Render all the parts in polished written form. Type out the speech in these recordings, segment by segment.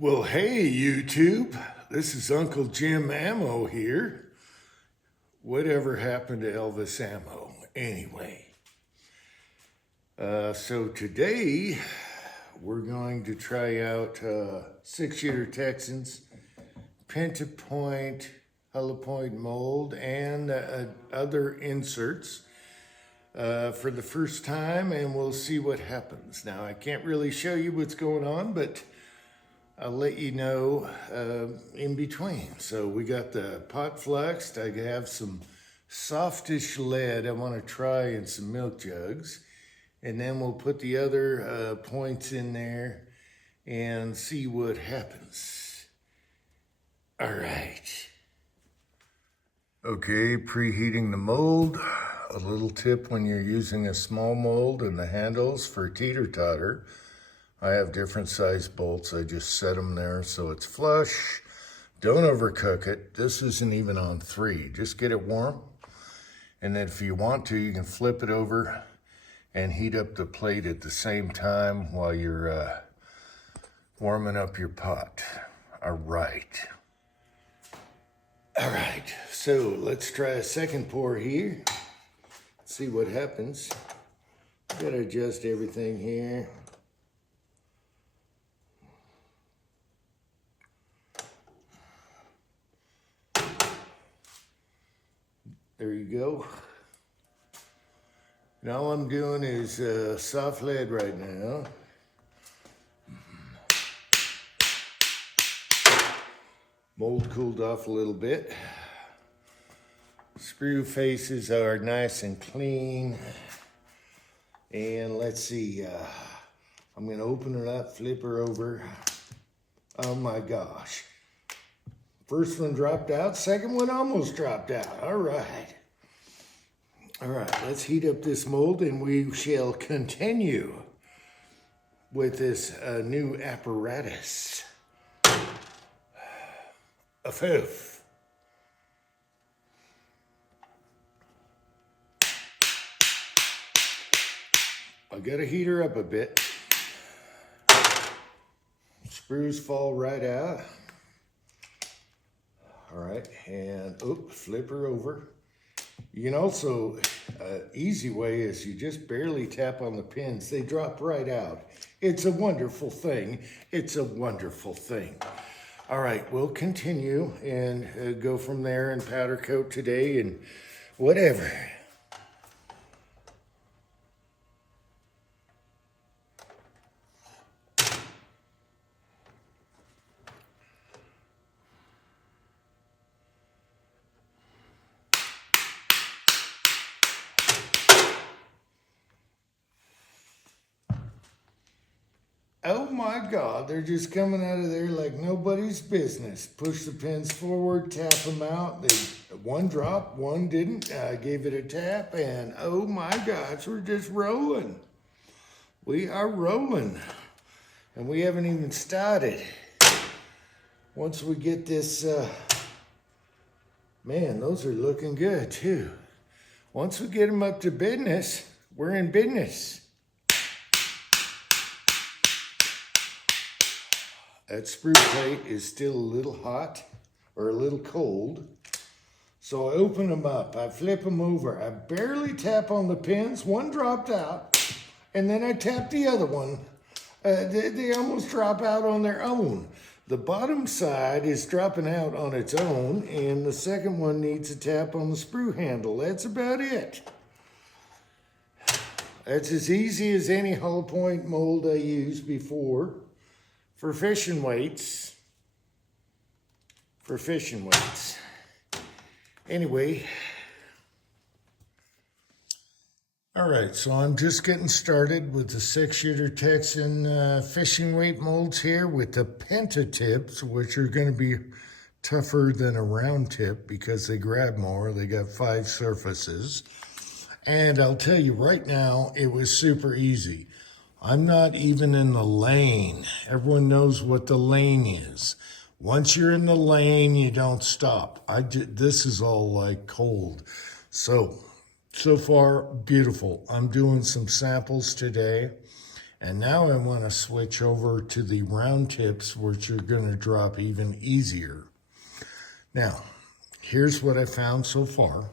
Well, hey, YouTube. This is Uncle Jim Ammo here. Whatever happened to Elvis Ammo? Anyway, so today we're going to try out 6-shooter Texans, Pentapoint, Hollow Point mold, and other inserts for the first time, and we'll see what happens. Now, I can't really show you what's going on, but I'll let you know in between. So we got the pot fluxed. I have some softish lead I want to try in some milk jugs. And then we'll put the other points in there and see what happens. All right. Okay, preheating the mold. A little tip when you're using a small mold and the handles for teeter-totter. I have different size bolts. I just set them there so it's flush. Don't overcook it. This isn't even on 3. Just get it warm. And then if you want to, you can flip it over and heat up the plate at the same time while you're warming up your pot. All right. All right, so let's try a second pour here. See what happens. Gotta adjust everything here. There you go. And all I'm doing is soft lead right now. Mold cooled off a little bit. Screw faces are nice and clean. And let's see, I'm gonna open it up, flip her over. Oh my gosh. First one dropped out, second one almost dropped out. All right. All right, let's heat up this mold and we shall continue with this new apparatus. A fifth. I gotta heat her up a bit. Screws fall right out. All right, and flip her over. You can also, easy way is you just barely tap on the pins. They drop right out. It's a wonderful thing. It's a wonderful thing. All right, we'll continue and go from there and powder coat today and whatever. Oh my God, they're just coming out of there like nobody's business. Push the pins forward, tap them out. One dropped, one didn't. I gave it a tap and oh my gosh, we're just rolling. We are rolling and we haven't even started. Once we get this, man, those are looking good too. Once we get them up to business, we're in business. That sprue plate is still a little hot or a little cold. So I open them up, I flip them over. I barely tap on the pins, one dropped out, and then I tap the other one. They almost drop out on their own. The bottom side is dropping out on its own, and the second one needs a tap on the sprue handle. That's about it. That's as easy as any hollow point mold I used before. For fishing weights. Anyway. All right, so I'm just getting started with the 6-shooter Texan fishing weight molds here with the penta tips, which are going to be tougher than a round tip because they grab more. They got 5 surfaces. And I'll tell you right now, it was super easy. I'm not even in the lane. Everyone knows what the lane is. Once you're in the lane, you don't stop. This is all like cold. So far, beautiful. I'm doing some samples today. And now I want to switch over to the round tips, which are going to drop even easier. Now, here's what I found so far.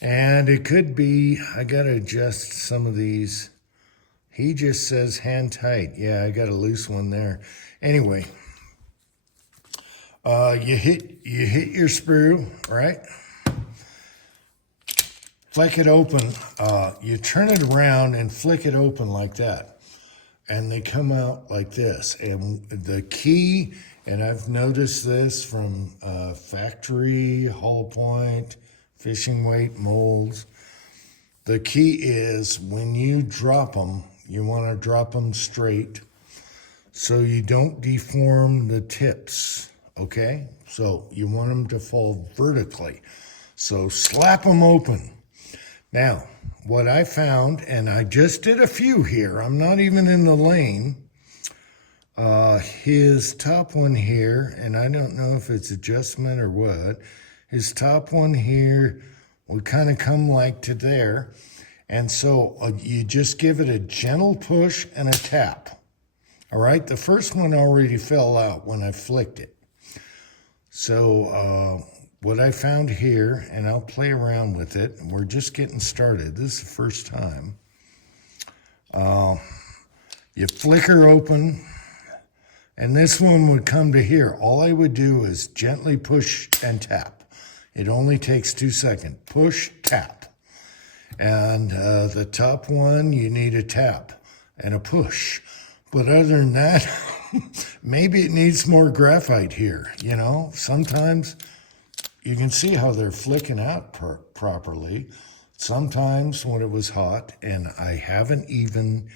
And it could be, I got to adjust some of these. He just says hand tight. Yeah, I got a loose one there. Anyway, you hit your sprue, right? Flick it open. You turn it around and flick it open like that. And they come out like this. And the key, and I've noticed this from factory, hollow point, fishing weight molds. The key is when you drop them, you want to drop them straight so you don't deform the tips, okay? So you want them to fall vertically. So slap them open. Now, what I found, and I just did a few here, I'm not even in the lane, his top one here, and I don't know if it's adjustment or what, his top one here would kind of come like to there. And so you just give it a gentle push and a tap. All right, the first one already fell out when I flicked it. So what I found here, and I'll play around with it, and we're just getting started. This is the first time. You flicker open, and this one would come to here. All I would do is gently push and tap. It only takes 2 seconds. Push, tap. And the top one, you need a tap and a push. But other than that, maybe it needs more graphite here. You know, sometimes you can see how they're flicking out properly. Sometimes when it was hot, and I haven't even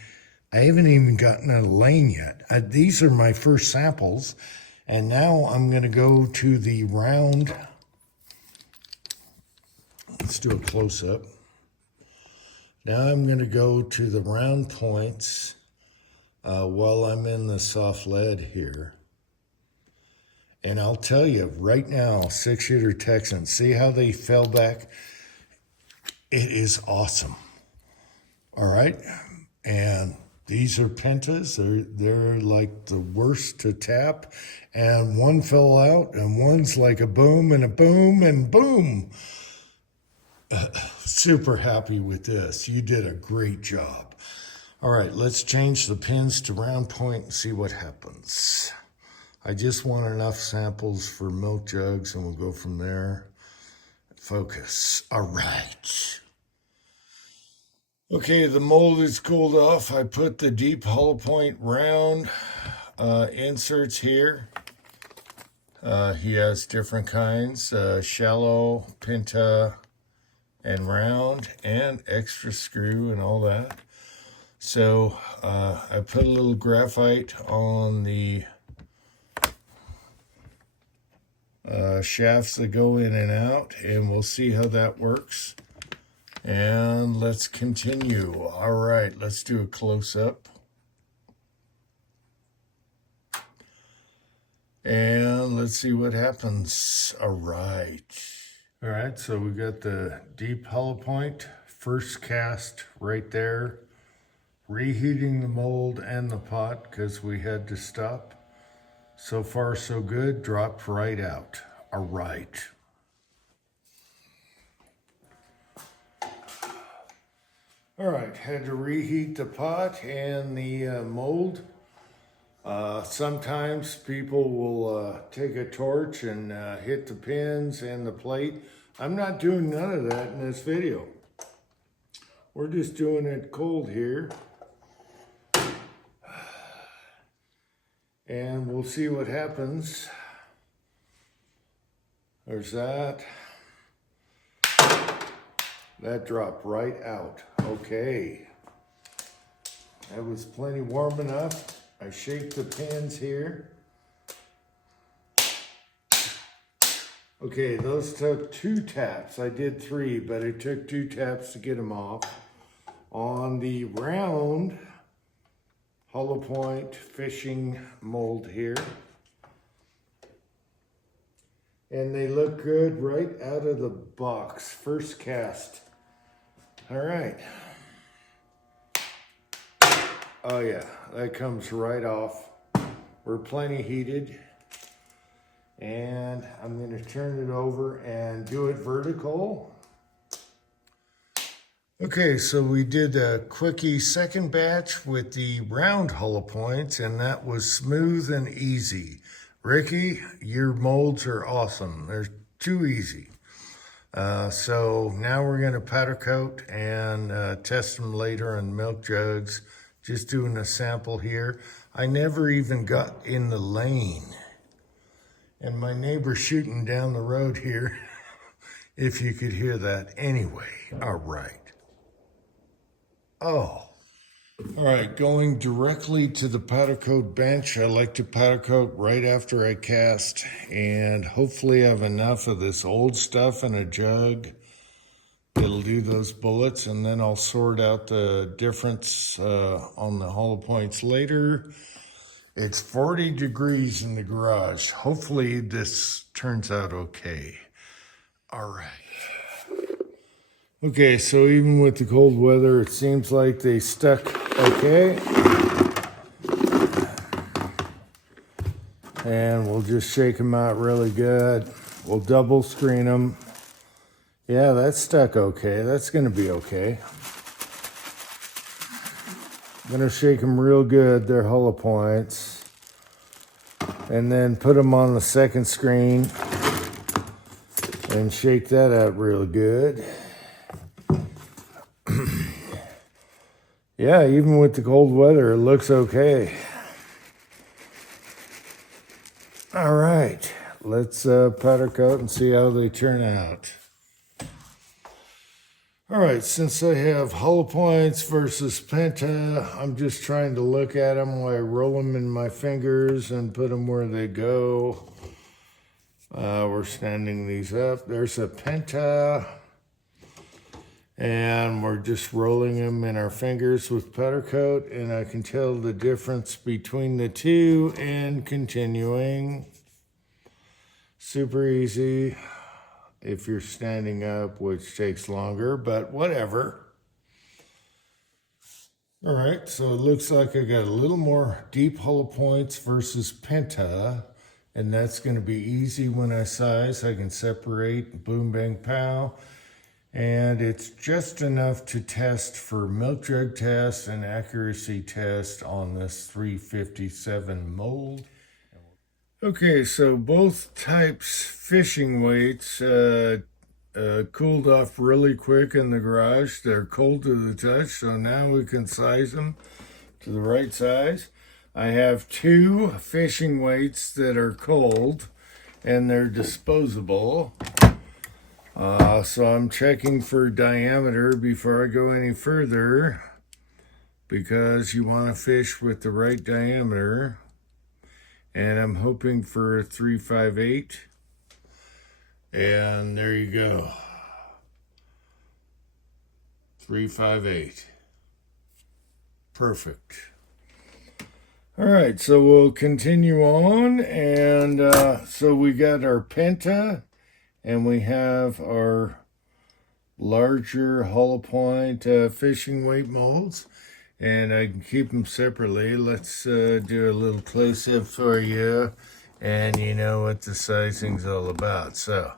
gotten a lane yet. These are my first samples, and now I'm going to go to the round. Let's do a close-up. Now I'm going to go to the round points while I'm in the soft lead here. And I'll tell you right now, 6-shooter Texans, see how they fell back? It is awesome. All right. And these are pentas. They're like the worst to tap. And one fell out, and one's like a boom and a boom and boom. Super happy with this. You did a great job. All right, let's change the pins to round point and see what happens. I just want enough samples for milk jugs, and we'll go from there. Focus. All right. Okay, the mold is cooled off. I put the deep hollow point round inserts here. He has different kinds, shallow, penta, and round, and extra screw and all that. So I put a little graphite on the shafts that go in and out, and we'll see how that works. And let's continue. All right, let's do a close-up. And let's see what happens. All right. All right, so we got the deep hollow point, first cast right there, reheating the mold and the pot because we had to stop. So far, so good, dropped right out. All right. All right, had to reheat the pot and the mold. Sometimes people will take a torch and hit the pins and the plate. I'm not doing none of that in this video. We're just doing it cold here. And we'll see what happens. There's that. That dropped right out. Okay. That was plenty warm enough. I shake the pins here. Okay, those took 2 taps. I did 3, but it took 2 taps to get them off. On the round hollow point fishing mold here. And they look good right out of the box. First cast. All right. Oh yeah, that comes right off. We're plenty heated. And I'm going to turn it over and do it vertical. Okay, so we did a quickie second batch with the round hollow points, and that was smooth and easy. Ricky, your molds are awesome. They're too easy. So now we're going to powder coat and test them later on milk jugs. Just doing a sample here. I never even got in the lane. And my neighbor shooting down the road here, if you could hear that. Anyway, all right. Oh, all right, going directly to the powder coat bench. I like to powder coat right after I cast, and hopefully I have enough of this old stuff in a jug that'll do those bullets, and then I'll sort out the difference on the hollow points later. It's 40 degrees in the garage. Hopefully this turns out okay. All right. Okay, so even with the cold weather, it seems like they stuck okay. And we'll just shake them out really good. We'll double screen them. Yeah, that's stuck okay. That's gonna be okay. I'm gonna shake them real good, they're hollow points. And then put them on the second screen and shake that out real good. Yeah, even with the cold weather, it looks okay. All right, let's powder coat and see how they turn out. All right, since I have hollow points versus penta, I'm just trying to look at them while I roll them in my fingers and put them where they go. We're standing these up. There's a penta. And we're just rolling them in our fingers with powder coat, and I can tell the difference between the two and continuing. Super easy if you're standing up, which takes longer, but whatever. All right, so it looks like I got a little more deep hollow points versus penta, and that's going to be easy when I size. I can separate, boom, bang, pow. And it's just enough to test for milk jug test and accuracy test on this 357 mold. Okay, so both types fishing weights cooled off really quick in the garage. They're cold to the touch, so now we can size them to the right size. I have two fishing weights that are cold and they're disposable. So I'm checking for diameter before I go any further because you want to fish with the right diameter. And I'm hoping for a 358. And there you go. 358. Perfect. All right, so we'll continue on. And so we got our penta. And we have our larger hollow point fishing weight molds, and I can keep them separately. Let's do a little close-up for you, and you know what the sizing's all about. So,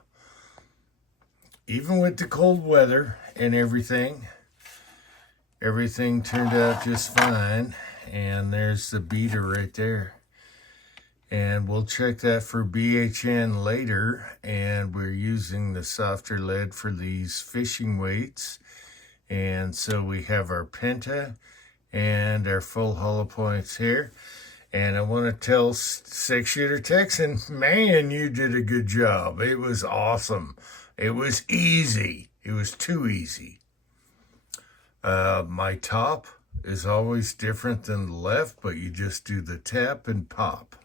even with the cold weather and everything turned out just fine, and there's the beater right there. And we'll check that for BHN later. And we're using the softer lead for these fishing weights. And so we have our penta and our full hollow points here. And I want to tell 6-shooter Texan, man, you did a good job. It was awesome. It was easy. It was too easy. My top is always different than the left, but you just do the tap and pop.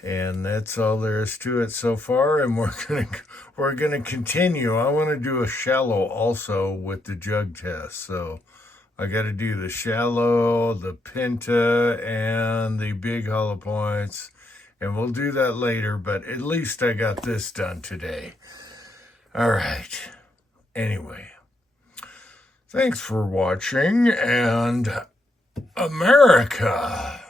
And that's all there is to it so far, and we're gonna continue. I want to do a shallow also with the jug test. So I got to do the shallow, the penta, and the big hollow points, and we'll do that later. But at least I got this done today. All right. Anyway, thanks for watching, and America.